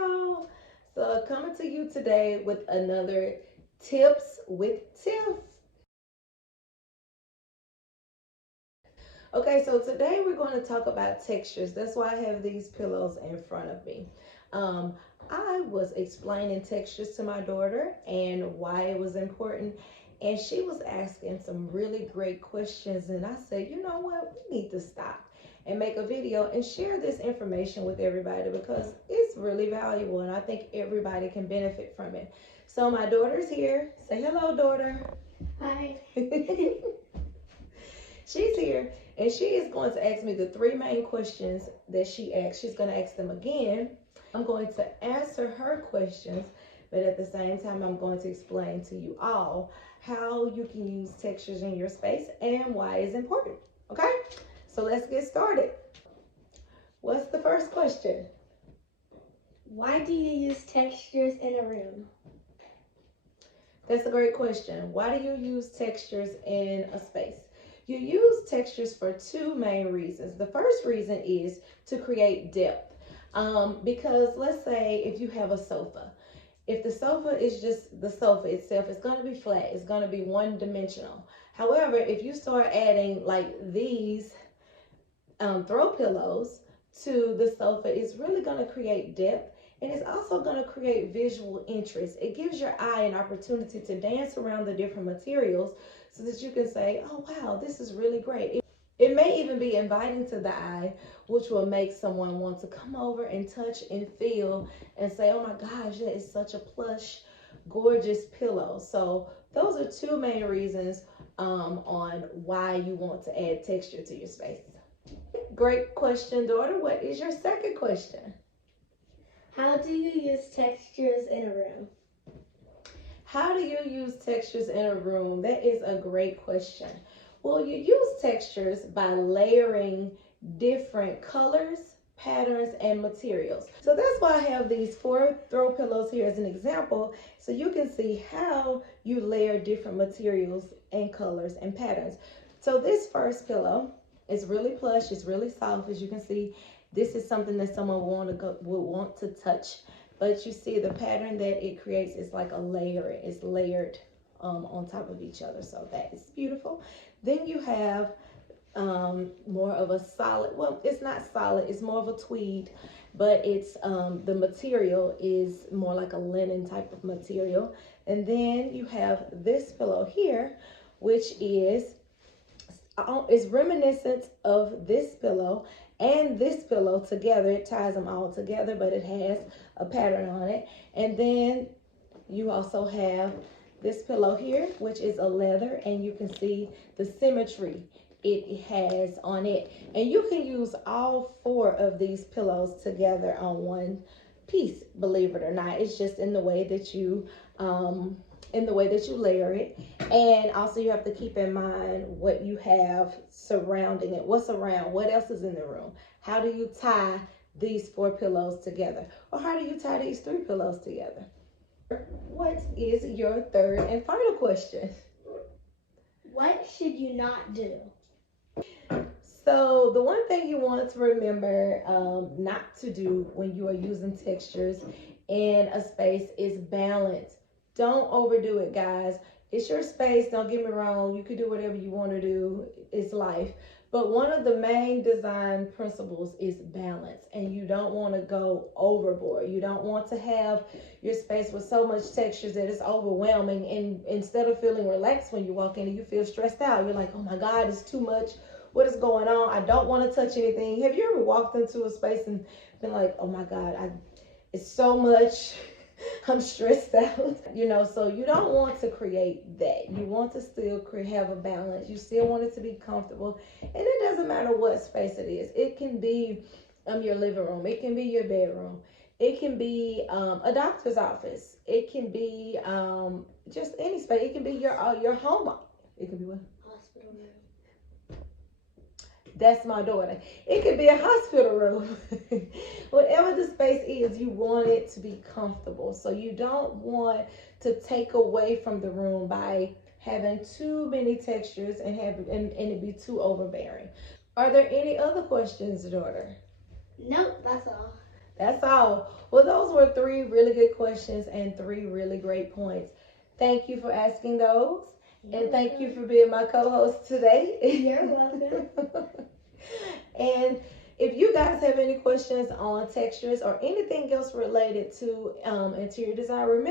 y'all. So coming to you today with another tips with Tiff. Okay, so today we're going to talk about textures. That's why I have these pillows in front of me. Um, I was explaining textures to my daughter and why it was important, and she was asking some really great questions. And I said, you know what, we need to stop and make a video and share this information with everybody because it's really valuable and I think everybody can benefit from it. So my daughter's here. Say hello, daughter. Hi. She's here and she is going to ask me the three main questions that she asked. She's going to ask them again. I'm going to answer her questions, but at the same time, I'm going to explain to you all how you can use textures in your space and why it's important. Okay? So let's get started. What's the first question? Why do you use textures in a room? That's a great question. Why do you use textures in a space? You use textures for two main reasons. The first reason is to create depth. Because let's say if you have a sofa, if the sofa is just the sofa itself, it's going to be flat. It's going to be one dimensional. However, if you start adding like these throw pillows to the sofa, it's really going to create depth. And it's also going to create visual interest. It gives your eye an opportunity to dance around the different materials so that you can say, oh, wow, this is really great. It may even be inviting to the eye, which will make someone want to come over and touch and feel and say, oh my gosh, that is such a plush, gorgeous pillow. So those are two main reasons on why you want to add texture to your space. Great question, daughter. What is your second question? How do you use textures in a room? How do you use textures in a room? That is a great question. Well, you use textures by layering different colors, patterns, and materials. So that's why I have these 4 throw pillows here as an example, so you can see how you layer different materials and colors and patterns. So this first pillow is really plush, it's really soft. As you can see, this is something that someone would want to touch. But you see the pattern that it creates is like a layer. It's layered on top of each other. So that is beautiful. Then you have more of a solid, well, it's not solid, it's more of a tweed, but it's the material is more like a linen type of material. And then you have this pillow here, which is reminiscent of this pillow and this pillow together. It ties them all together, but it has a pattern on it. And then you also have this pillow here, which is a leather, and you can see the symmetry it has on it. And you can use all 4 of these pillows together on one piece, believe it or not. It's just in the way that you layer it. And also you have to keep in mind what you have surrounding it. What's around? What else is in the room? How do you tie these 4 pillows together? Or how do you tie these 3 pillows together? What is your third and final question? What should you not do? So the one thing you want to remember not to do when you are using textures in a space is balance. Don't overdo it, guys. It's your space. Don't get me wrong. You can do whatever you want to do. It's life. But one of the main design principles is balance, and you don't want to go overboard. You don't want to have your space with so much textures that it's overwhelming, and instead of feeling relaxed when you walk in, you feel stressed out. You're like, oh my God, it's too much. What is going on? I don't want to touch anything. Have you ever walked into a space and been like, oh my God, it's so much. I'm stressed out, so you don't want to create that. You want to still have a balance. You still want it to be comfortable. And it doesn't matter what space it is. It can be your living room. It can be your bedroom. It can be a doctor's office. It can be just any space. It can be your home. It can be what? Hospital room. That's my daughter. It could be a hospital room. Whatever the space is, you want it to be comfortable. So you don't want to take away from the room by having too many textures and it be too overbearing. Are there any other questions, daughter? Nope, that's all. That's all. Well, those were three really good questions and three really great points. Thank you for asking those. And thank you for being my co-host today. You're welcome. And if you guys have any questions on textures or anything else related to interior design, remember